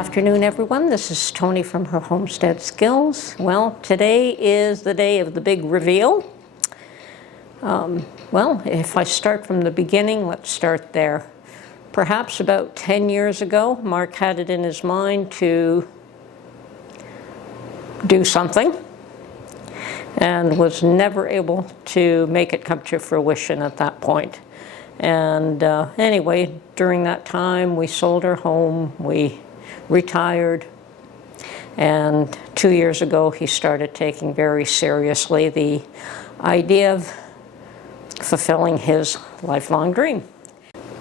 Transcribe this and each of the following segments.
afternoon, everyone. This is Tony from her Homestead Skills. Well, today is the day of the big reveal. Well, if I start from the beginning, let's start there. Perhaps about 10 years ago, Mark had it in his mind to do something and was never able to make it come to fruition at that point. And anyway, during that time, we sold our home, we retired, and 2 years ago, he started taking very seriously the idea of fulfilling his lifelong dream.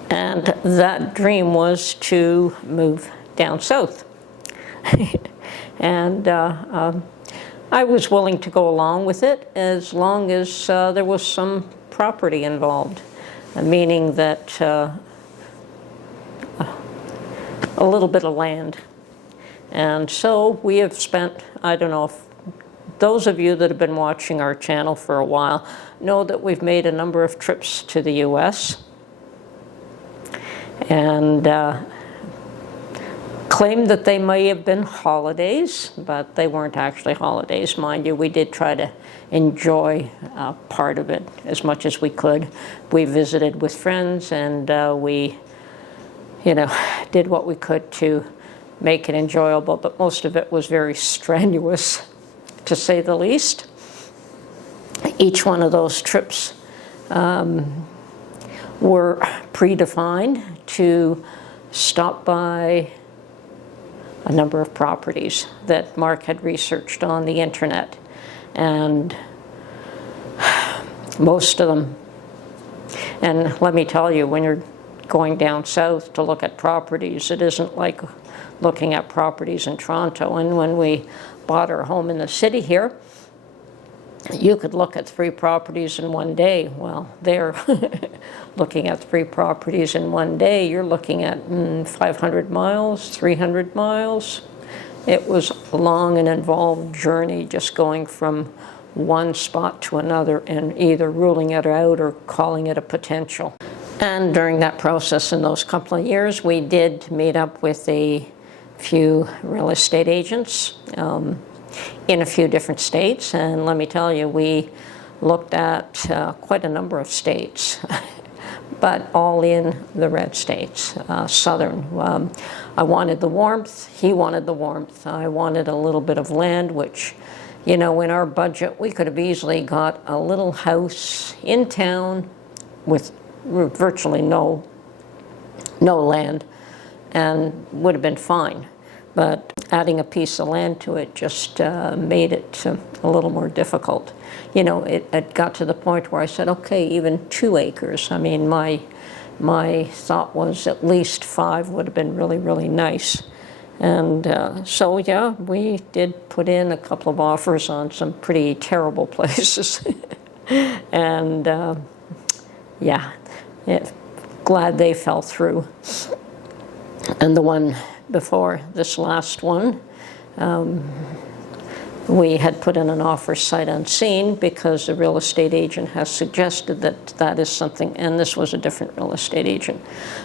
And that dream was to move down south. And I was willing to go along with it as long as there was some property involved, meaning that a little bit of land. And so we have spent, I don't know if those of you that have been watching our channel for a while know that we've made a number of trips to the US and claimed that they may have been holidays, but they weren't actually holidays, mind you. We did try to enjoy part of it as much as we could. We visited with friends and we did what we could to make it enjoyable, but most of it was very strenuous, to say the least. Each one of those trips were predefined to stop by a number of properties that Mark had researched on the internet, and most of them, and let me tell you, when you're going down south to look at properties, it isn't like looking at properties in Toronto. And when we bought our home in the city here, you could look at 3 properties in one day. Well, there, looking at 3 properties in one day, you're looking at 500 miles, 300 miles. It was a long and involved journey just going from one spot to another and either ruling it out or calling it a potential. And during that process, in those couple of years, we did meet up with a few real estate agents in a few different states. And let me tell you, we looked at quite a number of states, but all in the red states, southern. I wanted the warmth, he wanted the warmth. I wanted a little bit of land, which, in our budget, we could have easily got a little house in town with virtually no land and would have been fine. But adding a piece of land to it just made it a little more difficult. It got to the point where I said, okay, even 2 acres. I mean, my thought was at least 5 would have been really, really nice. And so, yeah, we did put in a couple of offers on some pretty terrible places. And yeah, glad they fell through. And the one before this last one, we had put in an offer sight unseen because the real estate agent has suggested that is something, and this was a different real estate agent,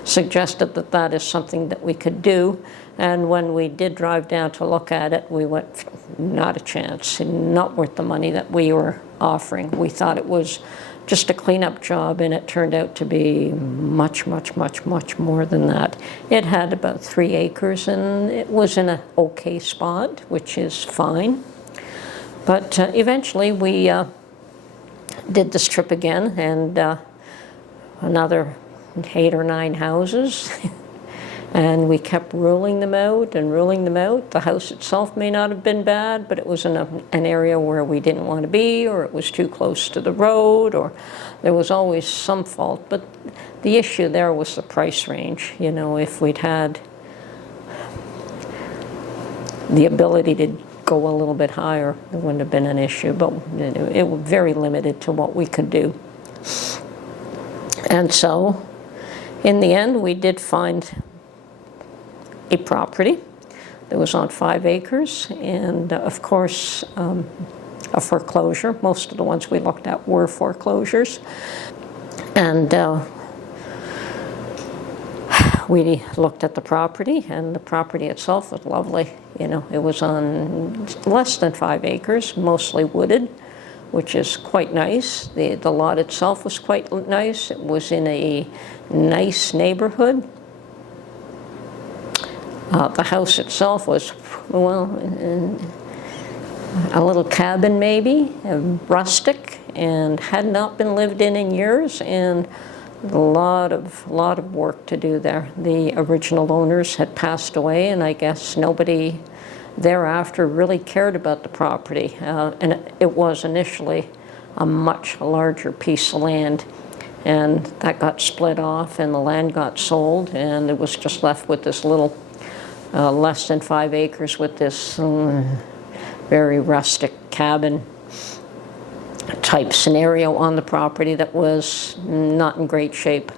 suggested that is something that we could do. And when we did drive down to look at it, we went, not a chance, not worth the money that we were offering. We thought it was just a cleanup job, and it turned out to be much, much, much, much more than that. It had about 3 acres, and it was in an okay spot, which is fine. But eventually we did this trip again, and another 8 or 9 houses. And we kept ruling them out and ruling them out. The house itself may not have been bad, but it was in an area where we didn't want to be, or it was too close to the road, or there was always some fault. But the issue there was the price range. If we'd had the ability to go a little bit higher, it wouldn't have been an issue, but it was very limited to what we could do. And so, in the end, we did find a property that was on 5 acres, and of course a foreclosure. Most of the ones we looked at were foreclosures. And we looked at the property, and the property itself was lovely. You know, it was on less than 5 acres, mostly wooded, which is quite nice. The lot itself was quite nice. It was in a nice neighborhood. The house itself was, well, a little cabin maybe, rustic, and had not been lived in years, and a lot of work to do there. The original owners had passed away, and I guess nobody thereafter really cared about the property. And it was initially a much larger piece of land, and that got split off, and the land got sold, and it was just left with this little less than 5 acres with this very rustic cabin type scenario on the property that was not in great shape,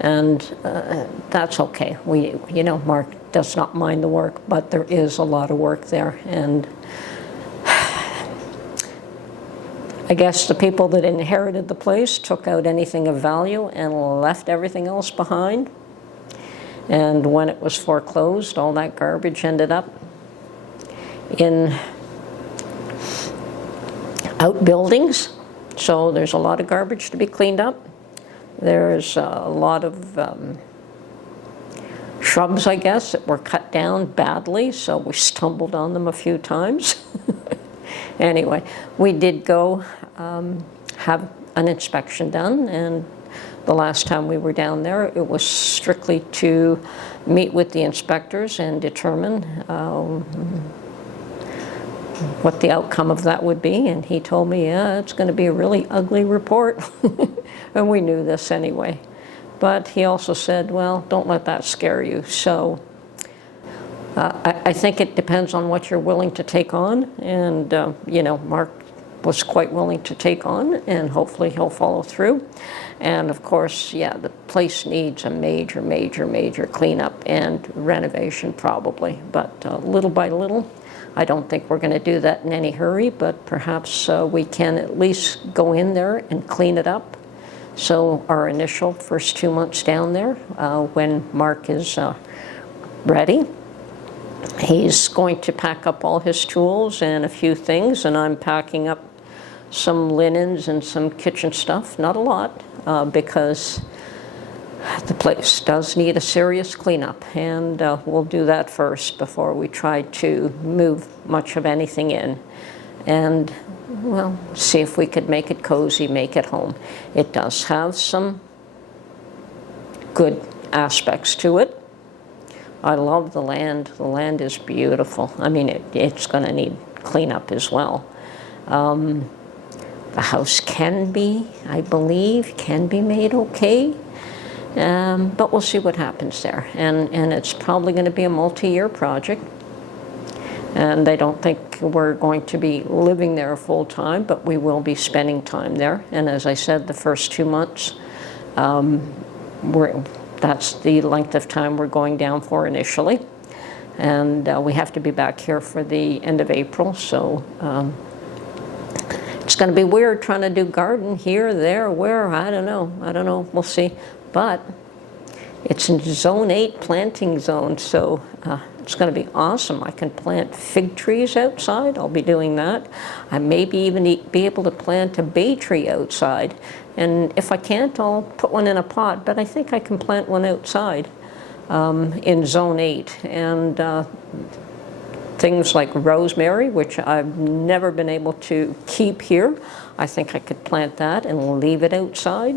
and that's okay. You know, Mark does not mind the work, but there is a lot of work there, and I guess the people that inherited the place took out anything of value and left everything else behind. And when it was foreclosed, all that garbage ended up in outbuildings. So there's a lot of garbage to be cleaned up. There's a lot of shrubs, I guess, that were cut down badly, so we stumbled on them a few times. Anyway, we did go have an inspection done, and the last time we were down there, it was strictly to meet with the inspectors and determine what the outcome of that would be. And he told me, yeah, it's going to be a really ugly report. And we knew this anyway. But he also said, well, don't let that scare you. So I think it depends on what you're willing to take on. And, you know, Mark was quite willing to take on, and hopefully he'll follow through. And of course, yeah, the place needs a major, major, major cleanup and renovation probably. But little by little, I don't think we're going to do that in any hurry, but perhaps we can at least go in there and clean it up. So our initial first 2 months down there, when Mark is ready, he's going to pack up all his tools and a few things, and I'm packing up some linens and some kitchen stuff, not a lot, because the place does need a serious cleanup, and we'll do that first before we try to move much of anything in. And, well, see if we could make it cozy, make it home. It does have some good aspects to it. I love the land. The land is beautiful. I mean, it's going to need cleanup as well. The house can be, I believe, can be made okay. But we'll see what happens there. And it's probably going to be a multi-year project. And I don't think we're going to be living there full time, but we will be spending time there. And as I said, the first 2 months, that's the length of time we're going down for initially. And we have to be back here for the end of April, so it's going to be weird trying to do garden here, there, where, I don't know, we'll see. But it's in Zone 8 planting zone, so it's going to be awesome. I can plant fig trees outside. I'll be doing that. I may even be able to plant a bay tree outside. And if I can't, I'll put one in a pot. But I think I can plant one outside in Zone 8. And things like rosemary, which I've never been able to keep here, I think I could plant that and leave it outside,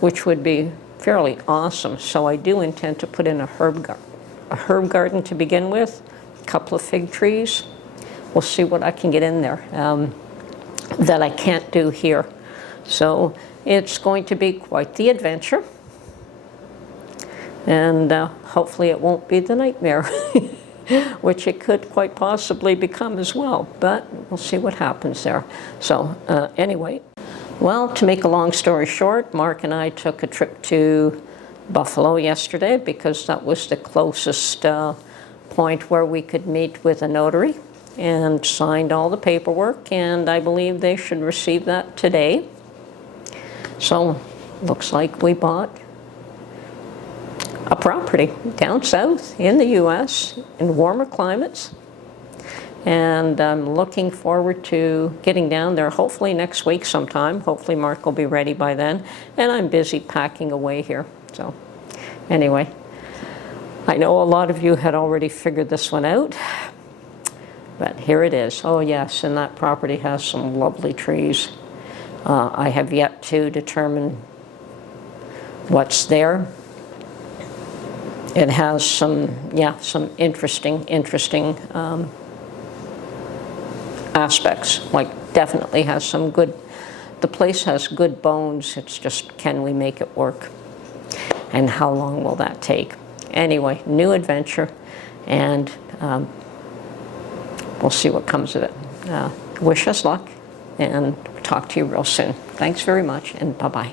which would be fairly awesome. So I do intend to put in a herb garden to begin with, a couple of fig trees. We'll see what I can get in there that I can't do here. So it's going to be quite the adventure, and hopefully it won't be the nightmare, which it could quite possibly become as well, but we'll see what happens there. So anyway, well, to make a long story short, Mark and I took a trip to Buffalo yesterday because that was the closest point where we could meet with a notary, and signed all the paperwork, and I believe they should receive that today. So looks like we bought a property down south in the U.S. in warmer climates. And I'm looking forward to getting down there hopefully next week sometime. Hopefully Mark will be ready by then. And I'm busy packing away here. So anyway, I know a lot of you had already figured this one out, but here it is. Oh yes, and that property has some lovely trees. I have yet to determine what's there. It has some interesting aspects, like definitely has some good, the place has good bones. It's just, can we make it work? And how long will that take? Anyway, new adventure, and we'll see what comes of it. Wish us luck, and talk to you real soon. Thanks very much, and bye-bye.